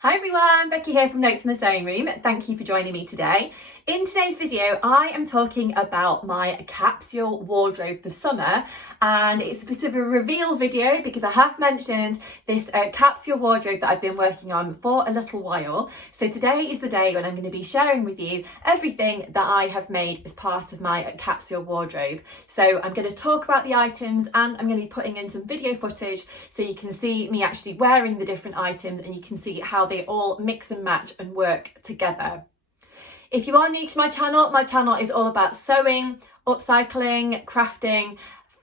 Hi everyone, Becky here from Notes from the Sewing Room. Thank you for joining me today. In today's video, I am talking about my capsule wardrobe for summer, and it's a bit of a reveal video because I have mentioned this capsule wardrobe that I've been working on for a little while. So today is the day when I'm going to be sharing with you everything that I have made as part of my capsule wardrobe. So I'm going to talk about the items and I'm going to be putting in some video footage so you can see me actually wearing the different items and you can see how they all mix and match and work together. If you are new to my channel is all about sewing, upcycling, crafting,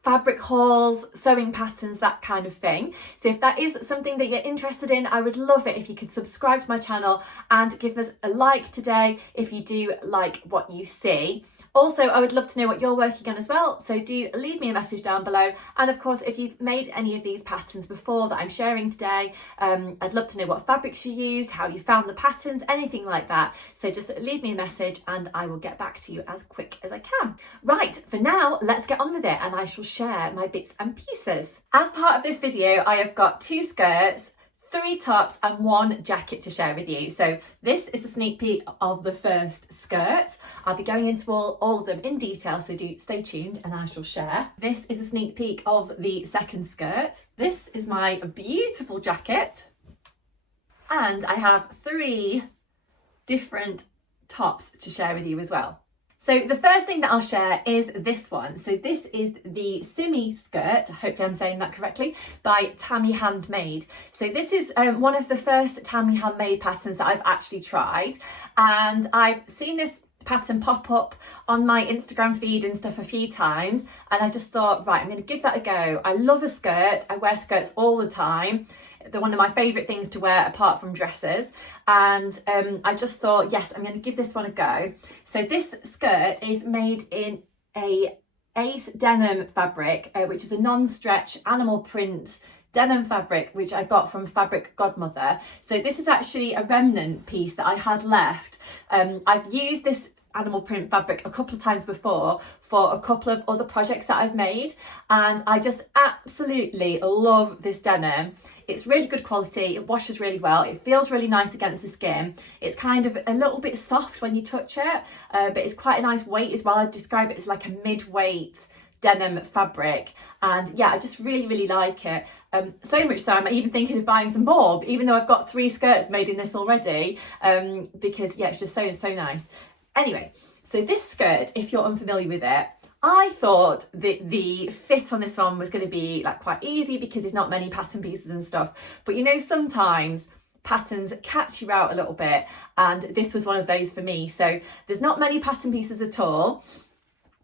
fabric hauls, sewing patterns, that kind of thing. So if that is something that you're interested in, I would love it if you could subscribe to my channel and give us a like today if you do like what you see. Also, I would love to know what you're working on as well, so do leave me a message down below. And of course, if you've made any of these patterns before that I'm sharing today, I'd love to know what fabrics you used, how you found the patterns, anything like that. So just leave me a message and I will get back to you as quick as I can. Right, for now, let's get on with it and I shall share my bits and pieces. As part of this video, I have got 2 skirts, 3 tops and 1 jacket to share with you. So this is a sneak peek of the first skirt. I'll be going into all of them in detail, so do stay tuned and I shall share. This is a sneak peek of the second skirt. This is my beautiful jacket. And I have 3 different tops to share with you as well. So the first thing that I'll share is this one. So this is the Simi skirt, hopefully I'm saying that correctly, by Tammy Handmade. So this is one of the first Tammy Handmade patterns that I've actually tried. And I've seen this pattern pop up on my Instagram feed and stuff a few times. And I just thought, right, I'm going to give that a go. I love a skirt. I wear skirts all the time. They're one of my favourite things to wear apart from dresses, and I just thought, yes, I'm going to give this one a go. So this skirt is made in a Ace denim fabric, which is a non-stretch animal print denim fabric, which I got from Fabric Godmother. So this is actually a remnant piece that I had left. I've used this animal print fabric a couple of times before for a couple of other projects that I've made, and I just absolutely love this denim. It's really good quality, it washes really well, it feels really nice against the skin. It's kind of a little bit soft when you touch it, but it's quite a nice weight as well. I'd describe it as like a mid-weight denim fabric, and yeah, I just really like it. So much so I'm even thinking of buying some more, even though I've got 3 skirts made in this already, because yeah, it's just so nice. Anyway, so this skirt, if you're unfamiliar with it, I thought that the fit on this one was going to be like quite easy because there's not many pattern pieces and stuff. But you know, sometimes patterns catch you out a little bit, and this was one of those for me. So there's not many pattern pieces at all.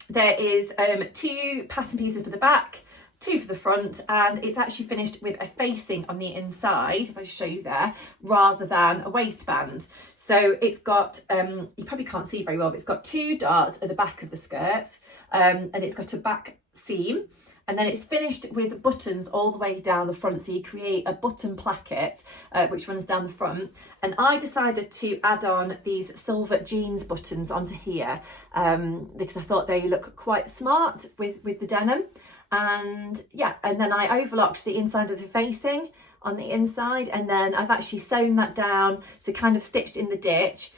There is 2 pattern pieces for the back, 2 for the front, and it's actually finished with a facing on the inside, if I show you there, rather than a waistband. So it's got, you probably can't see very well, but it's got 2 darts at the back of the skirt, and it's got a back seam, and then it's finished with buttons all the way down the front, so you create a button placket which runs down the front. And I decided to add on these silver jeans buttons onto here because I thought they look quite smart with the denim. And yeah, and then I overlocked the inside of the facing on the inside, and then I've actually sewn that down, so kind of stitched in the ditch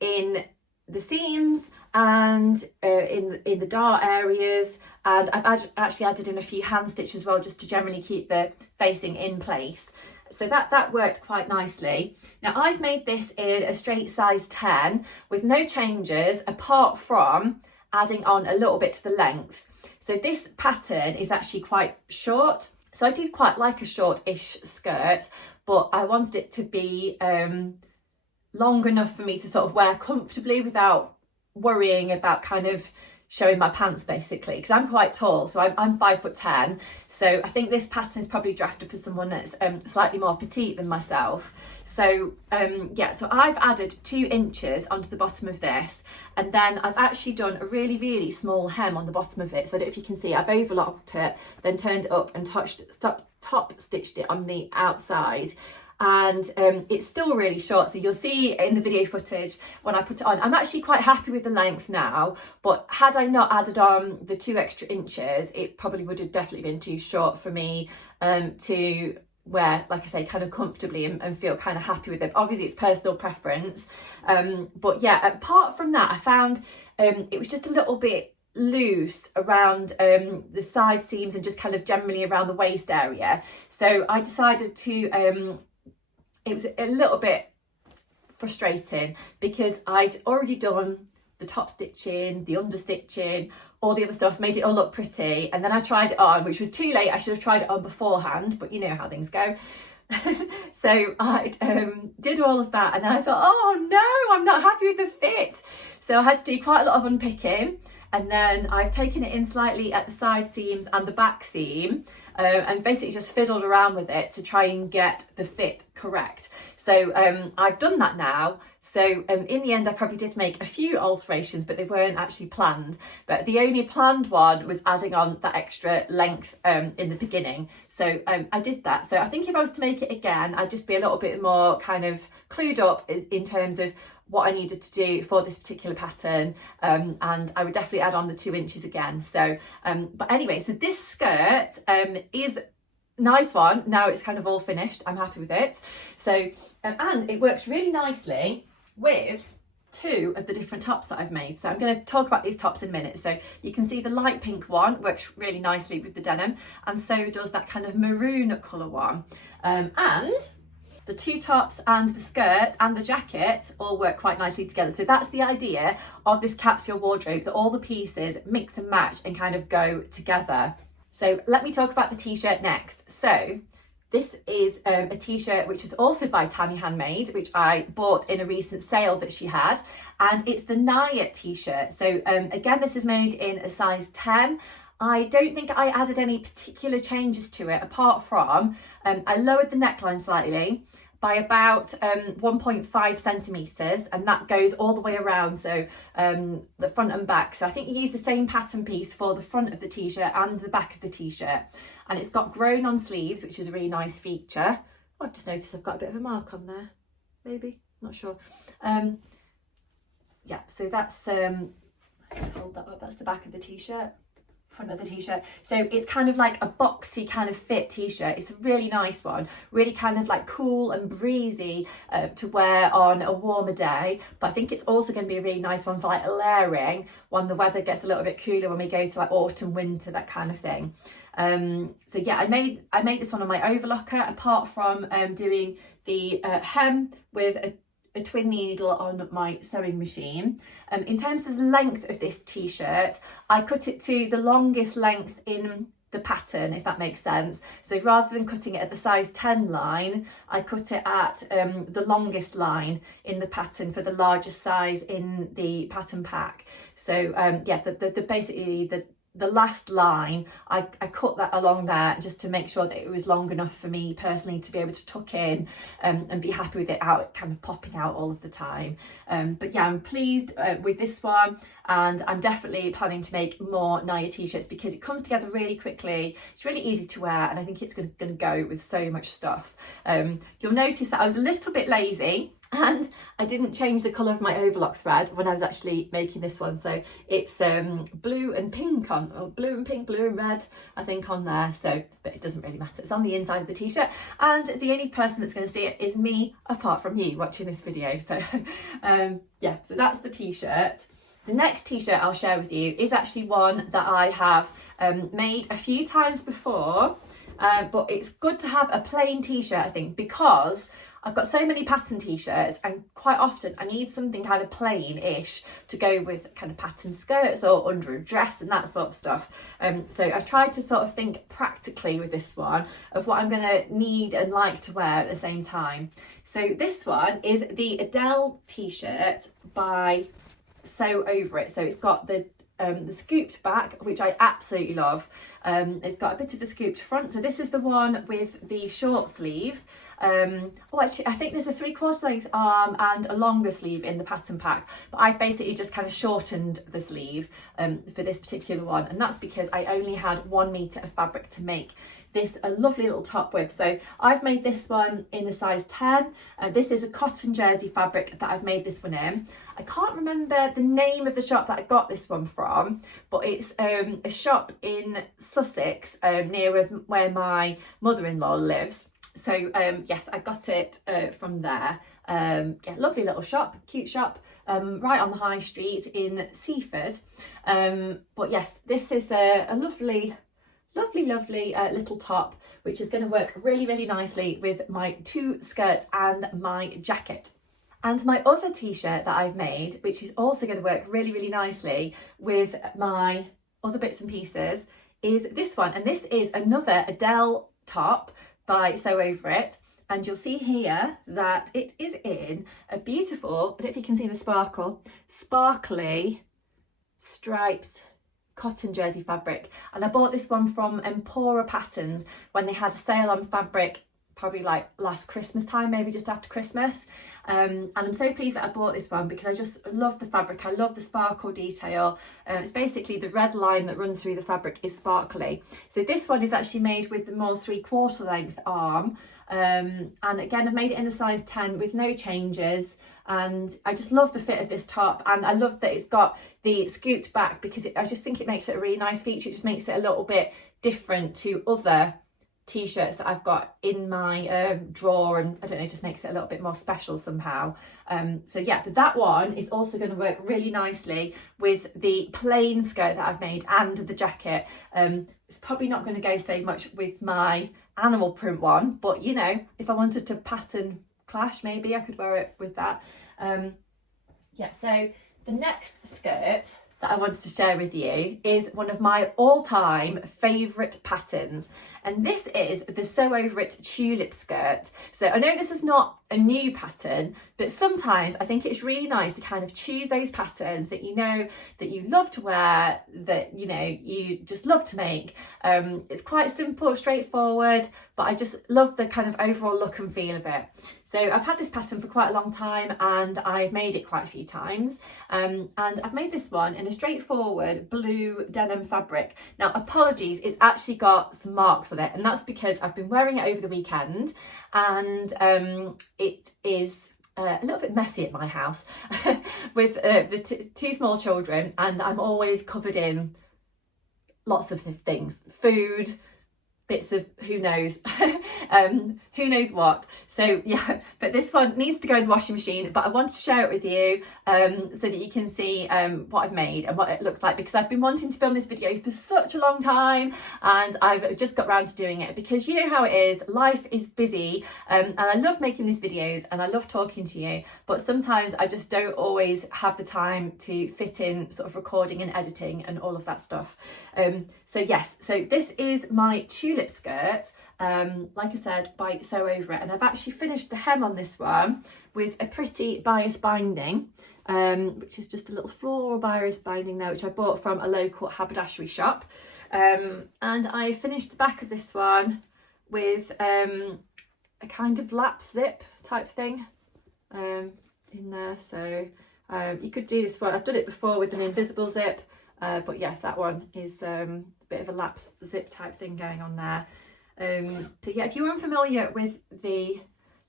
in the seams and in the dart areas, and I've actually added in a few hand stitches as well, just to generally keep the facing in place. So that worked quite nicely. Now I've made this in a straight size 10 with no changes apart from adding on a little bit to the length. So this pattern is actually quite short. So I do quite like a short-ish skirt, but I wanted it to be long enough for me to sort of wear comfortably without worrying about kind of showing my pants, basically, because I'm quite tall, so I'm 5'10". So I think this pattern is probably drafted for someone that's slightly more petite than myself. So yeah, so I've added 2 inches onto the bottom of this, and then I've actually done a really small hem on the bottom of it. So I don't know if you can see, I've overlocked it, then turned it up and top stitched it on the outside. And it's still really short, so you'll see in the video footage when I put it on, I'm actually quite happy with the length now, but had I not added on the 2 extra inches, it probably would have definitely been too short for me to wear, like I say, kind of comfortably and feel kind of happy with it. Obviously it's personal preference, but yeah, apart from that, I found it was just a little bit loose around the side seams and just kind of generally around the waist area. So I decided to it was a little bit frustrating because I'd already done the top stitching, the under stitching, all the other stuff, made it all look pretty, and then I tried it on, which was too late. I should have tried it on beforehand, but you know how things go. So I did all of that, and then I thought, oh no, I'm not happy with the fit. So I had to do quite a lot of unpicking, and then I've taken it in slightly at the side seams and the back seam, and basically just fiddled around with it to try and get the fit correct. So I've done that now. So in the end, I probably did make a few alterations, but they weren't actually planned. But the only planned one was adding on that extra length in the beginning. So I did that. So I think if I was to make it again, I'd just be a little bit more kind of clued up in terms of what I needed to do for this particular pattern, and I would definitely add on the 2 inches again. So but anyway, so this skirt is nice one. Now it's kind of all finished, I'm happy with it. So and it works really nicely with 2 of the different tops that I've made. So I'm going to talk about these tops in a minute. So you can see the light pink one works really nicely with the denim, and so does that kind of maroon colour one, and the 2 tops and the skirt and the jacket all work quite nicely together. So that's the idea of this capsule wardrobe, that all the pieces mix and match and kind of go together. So let me talk about the t-shirt next. So this is a t-shirt which is also by Tammy Handmade, which I bought in a recent sale that she had, and it's the Nia t-shirt. So again, this is made in a size 10. I don't think I added any particular changes to it, apart from I lowered the neckline slightly by about 1.5 centimetres, and that goes all the way around, so the front and back. So I think you use the same pattern piece for the front of the t-shirt and the back of the t-shirt, and it's got grown on sleeves, which is a really nice feature. Oh, I've just noticed I've got a bit of a mark on there, maybe, not sure. Yeah, so that's hold that up, that's the back of the t-shirt, front of the t-shirt. So it's kind of like a boxy kind of fit t-shirt. It's a really nice one, really kind of like cool and breezy to wear on a warmer day, but I think it's also going to be a really nice one for like layering when the weather gets a little bit cooler, when we go to like autumn, winter, that kind of thing. So yeah, I made this one on my overlocker, apart from doing the hem with a twin needle on my sewing machine. In terms of the length of this t-shirt, I cut it to the longest length in the pattern, if that makes sense. So rather than cutting it at the size 10 line, I cut it at the longest line in the pattern for the largest size in the pattern pack. So yeah, basically the last line, I cut that along there just to make sure that it was long enough for me personally to be able to tuck in and be happy with it out, kind of popping out all of the time. But yeah, I'm pleased with this one, and I'm definitely planning to make more Nia t-shirts because it comes together really quickly. It's really easy to wear, and I think it's going to go with so much stuff. You'll notice that I was a little bit lazy, and I didn't change the colour of my overlock thread when I was actually making this one. So it's blue and pink on, or blue and pink, blue and red, I think, on there. So, but it doesn't really matter. It's on the inside of the t-shirt, and the only person that's going to see it is me, apart from you watching this video. So yeah, so that's the t-shirt. The next t-shirt I'll share with you is actually one that I have made a few times before, but it's good to have a plain t-shirt, I think, because I've got so many pattern t-shirts, and quite often I need something kind of plain-ish to go with kind of pattern skirts or under a dress and that sort of stuff. So I've tried to sort of think practically with this one of what I'm going to need and like to wear at the same time. So this one is the Adele t-shirt by Sew Over It. So it's got the scooped back, which I absolutely love. It's got a bit of a scooped front. So this is the one with the short sleeve. Oh, actually, I think there's a 3/4 length arm and a longer sleeve in the pattern pack, but I've basically just kind of shortened the sleeve for this particular one, and that's because I only had 1 meter of fabric to make this a lovely little top with. So I've made this one in a size 10. This is a cotton jersey fabric that I've made this one in. I can't remember the name of the shop that I got this one from, but it's a shop in Sussex near where my mother-in-law lives. So yes, I got it from there. Yeah, lovely little shop, cute shop, right on the high street in Seaford. But yes, this is a lovely little top, which is going to work really nicely with my 2 skirts and my jacket. And my other t-shirt that I've made, which is also going to work really nicely with my other bits and pieces, is this one. And this is another Adele top by Sew Over It. And you'll see here that it is in a beautiful, I don't know if you can see the sparkle, sparkly striped cotton jersey fabric. And I bought this one from Empora Patterns when they had a sale on fabric, probably like last Christmas time, maybe just after Christmas. And I'm so pleased that I bought this one because I just love the fabric. I love the sparkle detail. It's basically the red line that runs through the fabric is sparkly. So this one is actually made with the more 3/4 length arm. And again, I've made it in a size 10 with no changes. And I just love the fit of this top, and I love that it's got the scooped back because I just think it makes it a really nice feature. It just makes it a little bit different to other t-shirts that I've got in my drawer, and I don't know, just makes it a little bit more special somehow. So yeah, but that one is also going to work really nicely with the plain skirt that I've made and the jacket. It's probably not going to go so much with my animal print one, but you know, if I wanted to pattern clash, maybe I could wear it with that. Yeah, so the next skirt that I wanted to share with you is one of my all-time favourite patterns, and this is the Sew Over It tulip skirt. So I know this is not a new pattern, but sometimes I think it's really nice to kind of choose those patterns that you know that you love to wear, that you know you just love to make. It's quite simple, straightforward, but I just love the kind of overall look and feel of it. So I've had this pattern for quite a long time, and I've made it quite a few times, and I've made this one in a straightforward blue denim fabric. Now apologies, it's actually got some marks on it, and that's because I've been wearing it over the weekend, and it is a little bit messy at my house with the two small children, and I'm always covered in lots of things, food, bits of who knows who knows what. So yeah, but this one needs to go in the washing machine, but I wanted to share it with you so that you can see what I've made and what it looks like, because I've been wanting to film this video for such a long time, and I've just got around to doing it because you know how it is, life is busy, and I love making these videos and I love talking to you, but sometimes I just don't always have the time to fit in sort of recording and editing and all of that stuff. So yes, so this is my tulip skirt, like I said, by Sew Over It, and I've actually finished the hem on this one with a pretty bias binding, which is just a little floral bias binding there, which I bought from a local haberdashery shop, and I finished the back of this one with a kind of lap zip type thing in there. So you could do this one, I've done it before with an invisible zip, but yeah, that one is a bit of a lap zip type thing going on there. So yeah, if you're unfamiliar with the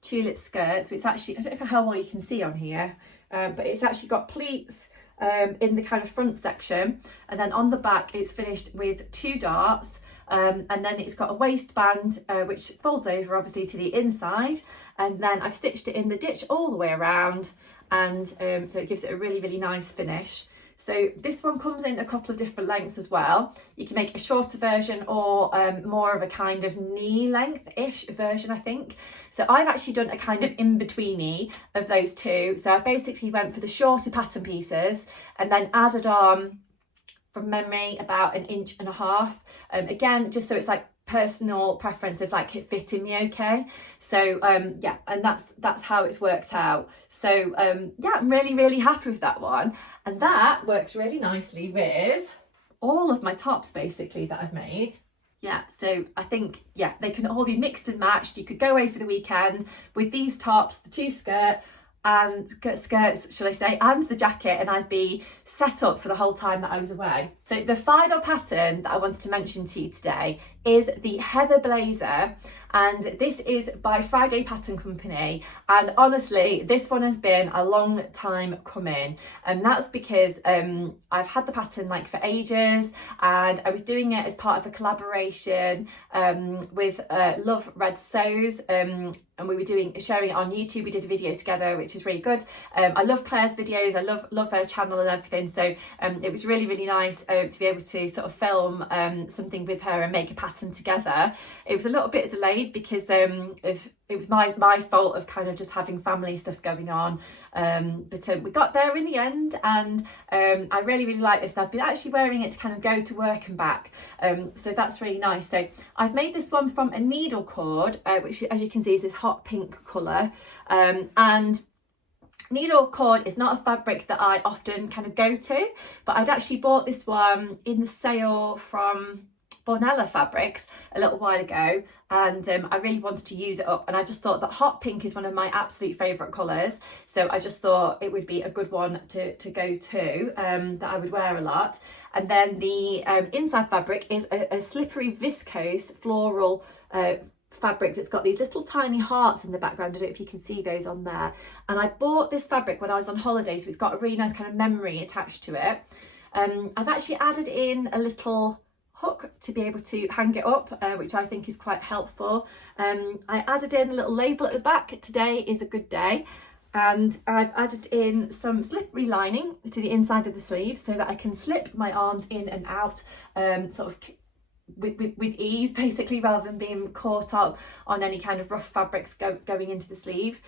tulip skirt, so it's actually, I don't know how well you can see on here, but it's actually got pleats in the kind of front section, and then on the back it's finished with 2 darts, and then it's got a waistband which folds over obviously to the inside, and then I've stitched it in the ditch all the way around, and so it gives it a really nice finish. So this one comes in a couple of different lengths as well. You can make a shorter version or more of a kind of knee length-ish version, I think. So I've actually done a kind of in-betweeny of those two. So I basically went for the shorter pattern pieces and then added on, from memory, about 1.5 inches. Again, just so it's like personal preference of like it fitting me okay. So yeah, and that's how it's worked out. So yeah, I'm really happy with that one, and that works really nicely with all of my tops basically that I've made. Yeah, so I think, yeah, they can all be mixed and matched. You could go away for the weekend with these tops, the 2 skirts, shall I say, and the jacket, and I'd be set up for the whole time that I was away. So the final pattern that I wanted to mention to you today is the Heather Blazer, and this is by Friday Pattern Company. And honestly, this one has been a long time coming, and that's because I've had the pattern like for ages, and I was doing it as part of a collaboration with Love Red Sews, and we were sharing it on YouTube. We did a video together, which is really good. I love Claire's videos, I love her channel and everything, so it was really nice to be able to sort of film something with her and make a pattern together. It was a little bit delayed because it was my fault of kind of just having family stuff going on, but we got there in the end, and I really like this. I've been actually wearing it to kind of go to work and back, so that's really nice. So I've made this one from a needle cord, which as you can see is this hot pink colour, and needle cord is not a fabric that I often kind of go to, but I'd actually bought this one in the sale from Bornella Fabrics a little while ago, and I really wanted to use it up, and I just thought that hot pink is one of my absolute favourite colours, so I just thought it would be a good one to go to, that I would wear a lot. And then the inside fabric is a slippery viscose floral fabric that's got these little tiny hearts in the background. I don't know if you can see those on there, and I bought this fabric when I was on holiday, so it's got a really nice kind of memory attached to it. I've actually added in a little hook to be able to hang it up, which I think is quite helpful. I added in a little label at the back, today is a good day, and I've added in some slippery lining to the inside of the sleeve so that I can slip my arms in and out sort of with ease, basically, rather than being caught up on any kind of rough fabrics going into the sleeve.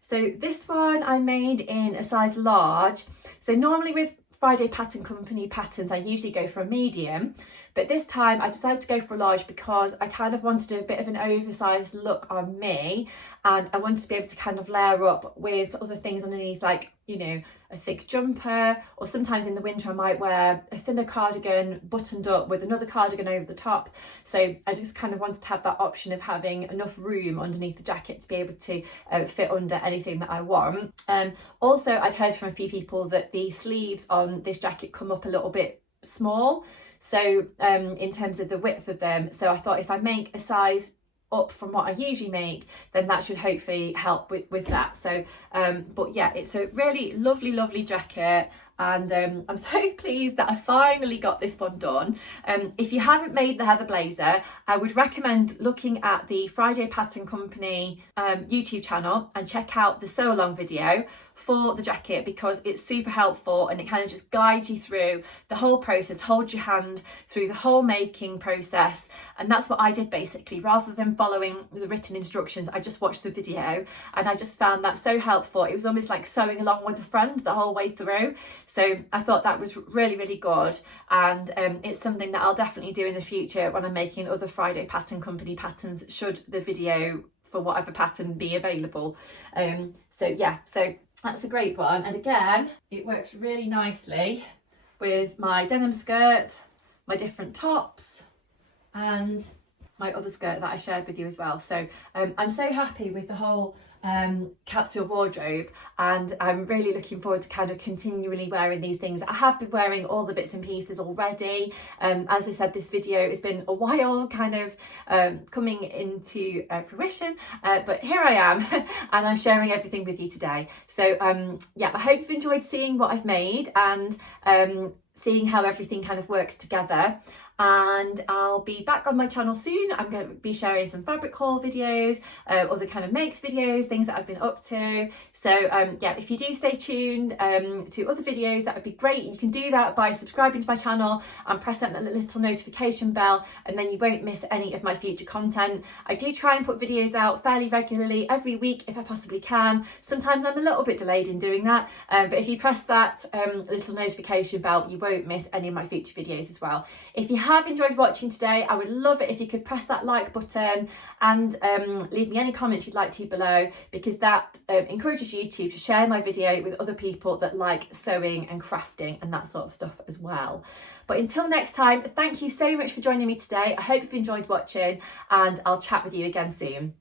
So this one I made in a size large. So normally with Friday Pattern Company patterns I usually go for a medium, but this time I decided to go for a large because I kind of wanted a bit of an oversized look on me, and I wanted to be able to kind of layer up with other things underneath, like, you know, a thick jumper, or sometimes in the winter I might wear a thinner cardigan buttoned up with another cardigan over the top. So I just kind of wanted to have that option of having enough room underneath the jacket to be able to fit under anything that I want. Also, I'd heard from a few people that the sleeves on this jacket come up a little bit small, so in terms of the width of them, so I thought if I make a size up from what I usually make, then that should hopefully help with that. So but yeah, it's a really lovely jacket, and I'm so pleased that I finally got this one done. If you haven't made the Heather Blazer, I would recommend looking at the Friday Pattern Company YouTube channel and check out the sew along video for the jacket, because it's super helpful and it kind of just guides you through the whole process, holds your hand through the whole making process. And that's what I did basically. Rather than following the written instructions, I just watched the video, and I just found that so helpful. It was almost like sewing along with a friend the whole way through. So I thought that was really good, and it's something that I'll definitely do in the future when I'm making other Friday Pattern Company patterns, should the video for whatever pattern be available. So yeah, so that's a great one, and again it works really nicely with my denim skirt, my different tops, and my other skirt that I shared with you as well. So I'm so happy with the whole capsule wardrobe, and I'm really looking forward to kind of continually wearing these things. I have been wearing all the bits and pieces already. As I said, this video has been a while kind of coming into fruition, but here I am and I'm sharing everything with you today. So yeah, I hope you've enjoyed seeing what I've made and seeing how everything kind of works together. And I'll be back on my channel soon. I'm going to be sharing some fabric haul videos, other kind of makes videos, things that I've been up to. So yeah, if you do stay tuned to other videos, that would be great. You can do that by subscribing to my channel and press that little notification bell, and then you won't miss any of my future content. I do try and put videos out fairly regularly, every week if I possibly can. Sometimes I'm a little bit delayed in doing that, but if you press that little notification bell, you won't miss any of my future videos as well. If you have enjoyed watching today, I would love it if you could press that like button and leave me any comments you'd like to below, because that encourages YouTube to share my video with other people that like sewing and crafting and that sort of stuff as well. But until next time, thank you so much for joining me today. I hope you've enjoyed watching, and I'll chat with you again soon.